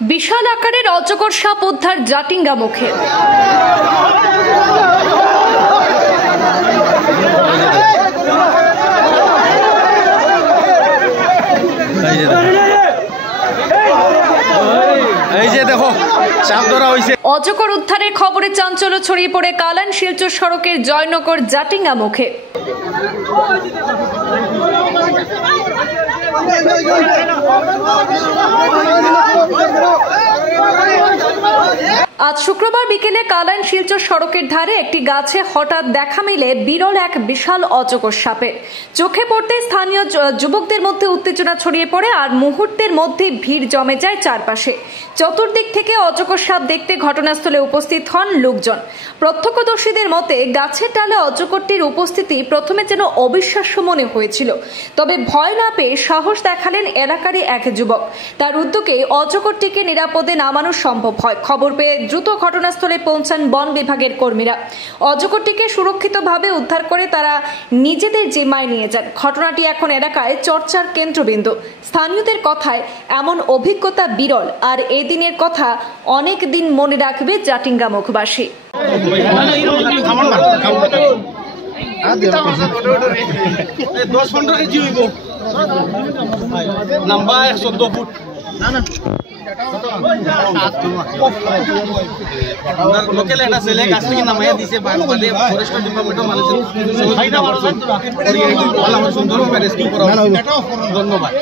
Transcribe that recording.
বিশাল আকারের অজগর সাপ উদ্ধার জাটিঙ্গা মুখে। অজগর উদ্ধারের খবরে চাঞ্চল্য ছড়িয়ে পড়ে কালান শিলচর সড়কের জয়নগর জাটিঙ্গা মুখে। আজ শুক্রবার বিকেলে কালান শিলচর সড়কের ধারে একটি গাছে হঠাৎ দেখা মিলে বিরল এক বিশাল অজগর সাপের। চোখে পড়তে স্থানীয় যুবকদের মধ্যে উত্তেজনা ছড়িয়ে পড়ে আর মুহূর্তের মধ্যে ভিড় জমে যায় চারপাশে। চতুর্দিক থেকে অজগর সাপ দেখতে ঘটনাস্থলে উপস্থিত হন লোকজন। প্রত্যক্ষদর্শীদের মতে গাছের ডালে অজগরটির উপস্থিতি প্রথমে যেন অবিশ্বাস্য মনে হয়েছিল, তবে ভয় না পেয়ে সাহস দেখালেন এলাকারই এক যুবক। তার উদ্যোগে অজগরটিকে নিরাপদে নামানো সম্ভব হয়। খবর পেয়ে দ্রুত ঘটনাস্থলে পৌঁছান বন বিভাগের কর্মীরা। অজগরটিকে সুরক্ষিতভাবে উদ্ধার করে তারা নিজেদের জিম্মায় নিয়ে যান। ঘটনাটি এখন এলাকায় চর্চার কেন্দ্রবিন্দু। স্থানীয়দের কথায় এমন অভিজ্ঞতা বিরল, আর এই দিনের কথা অনেক দিন মনে রাখবে জাটিঙ্গা মুখবাসী। লোকাল একটা ছেলে গাছ থেকে নামাইয়া দিছে, ফরেস্ট ডিপার্টমেন্টের মানুষের সুন্দর রেস্কিউ করা। ধন্যবাদ।